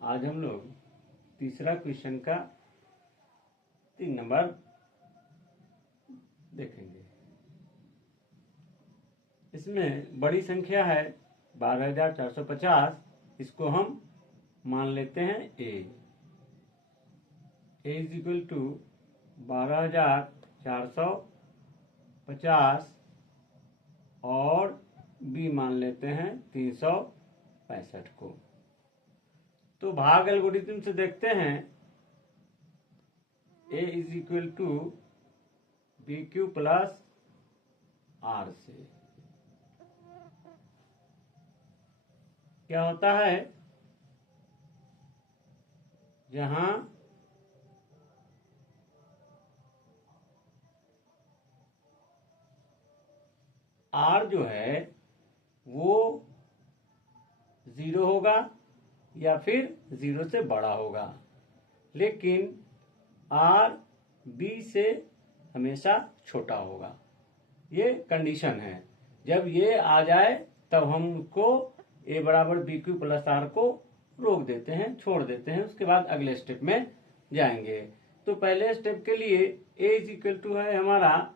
आज हम लोग तीसरा क्वेश्चन का 3 नंबर देखेंगे। इसमें बड़ी संख्या है 12,450। इसको हम मान लेते हैं ए इज इक्वल टू 12,450 और बी मान लेते हैं 365 को। तो भाग एल्गोरिथम से देखते हैं A is equal to B Q plus R से क्या होता है, जहां आर जो है वो 0 होगा या फिर 0 से बड़ा होगा, लेकिन आर बी से हमेशा छोटा होगा। ये कंडीशन है। जब ये आ जाए तब हम उसको ए बराबर बी क्यू प्लस आर को रोक देते हैं, छोड़ देते हैं। उसके बाद अगले स्टेप में जाएंगे। तो पहले स्टेप के लिए ए इज इक्वल टू है हमारा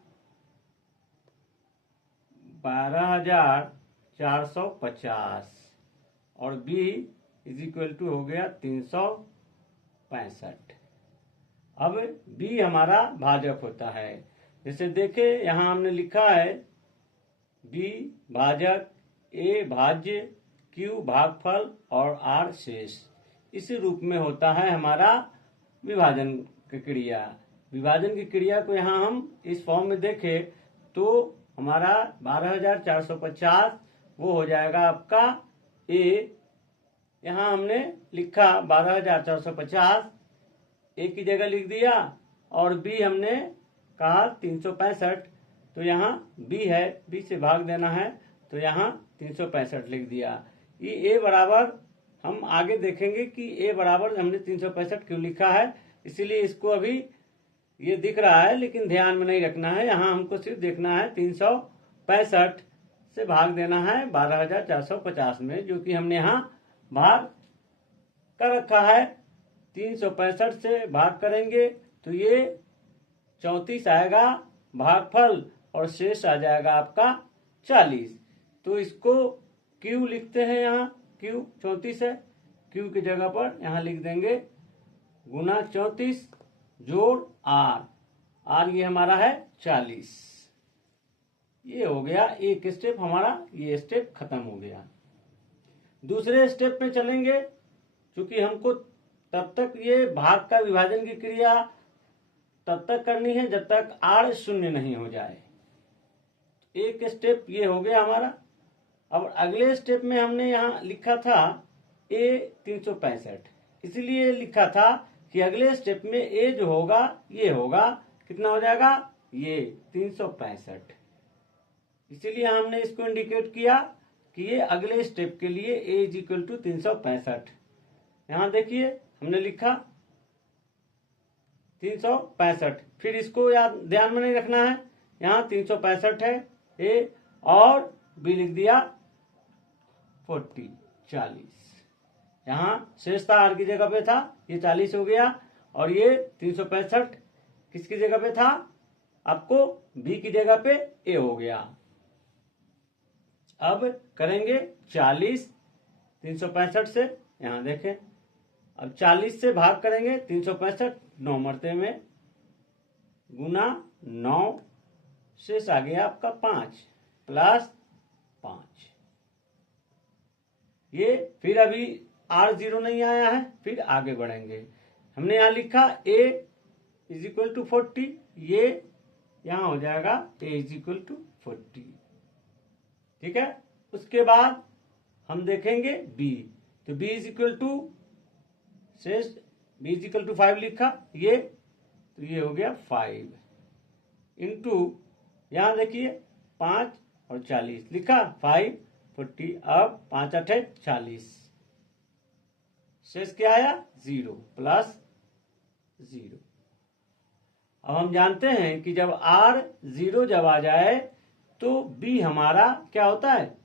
12,450 और बी इज इक्वल टू हो गया 365। अब बी हमारा भाजक होता है। जैसे देखे यहां हमने लिखा है बी भाजक, ए भाज्य, क्यू भागफल और आर शेष। इस रूप में होता है हमारा विभाजन की क्रिया। विभाजन की क्रिया को यहाँ हम इस फॉर्म में देखें तो हमारा 12,450 वो हो जाएगा आपका ए। यहाँ हमने लिखा 12,450, ए की जगह लिख दिया, और बी हमने कहा 365। तो यहाँ बी है, बी से भाग देना है तो यहाँ 365 लिख दिया। ये ए बराबर, हम आगे देखेंगे कि ए बराबर हमने 365 क्यों लिखा है। इसीलिए इसको अभी ये दिख रहा है लेकिन ध्यान में नहीं रखना है। यहाँ हमको सिर्फ देखना है 365 से भाग देना है 12,450 में, जो कि हमने यहाँ भाग कर रखा है। 365 से भाग करेंगे तो ये 34 आएगा भागफल और शेष आ जाएगा आपका 40। तो इसको क्यू लिखते हैं, यहाँ क्यू 34 है, क्यू की जगह पर यहाँ लिख देंगे गुना 34 जोड़ आर, आर ये हमारा है 40। ये हो गया एक स्टेप हमारा, ये स्टेप खत्म हो गया। दूसरे स्टेप पे चलेंगे। क्योंकि हमको तब तक ये भाग का विभाजन की क्रिया तब तक करनी है जब तक आर शून्य नहीं हो जाए। एक स्टेप ये हो गया हमारा। अब अगले स्टेप में हमने यहाँ लिखा था ए 365, इसलिए लिखा था कि अगले स्टेप में ए जो होगा ये होगा, कितना हो जाएगा ये 365। इसीलिए हमने इसको इंडिकेट किया कि ये अगले स्टेप के लिए ए इज इक्वल टू 365। यहाँ देखिए हमने लिखा 365, फिर इसको याद ध्यान में नहीं रखना है। यहाँ 365 है ए और बी लिख दिया 40। यहाँ शेष था आर की जगह पे था, ये 40 हो गया, और ये 365 किसकी जगह पे था, आपको बी की जगह पे ए हो गया। अब करेंगे 40 365 से, यहाँ देखें अब 40 से भाग करेंगे 365 9 मरते में गुना 9, शेष आ गया आपका 5 प्लस 5। ये फिर अभी आर 0 नहीं आया है, फिर आगे बढ़ेंगे। हमने यहाँ लिखा ए इज इक्वल टू 40, ये यहाँ हो जाएगा ए इज इक्वल टू 40। ठीक है। उसके बाद हम देखेंगे बी, तो बी इज इक्वल टू शेष बी इज इक्वल टू 5 लिखा ये, तो ये हो गया 5 इंटू यहाँ देखिए 5 और 40 लिखा 5 40। अब 5 8 40, शेष क्या आया 0 प्लस 0। अब हम जानते हैं कि जब R 0 जब आ जाए तो B हमारा क्या होता है,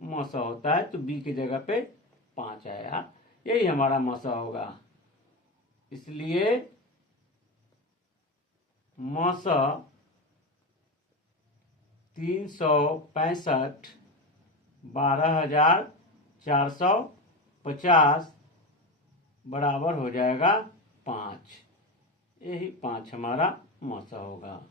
मौसा होता है। तो B की जगह पे 5 आया। यही हमारा मौसा होगा। इसलिए मौसा 365 12,450 बराबर हो जाएगा 5। यही 5 हमारा मौसा होगा।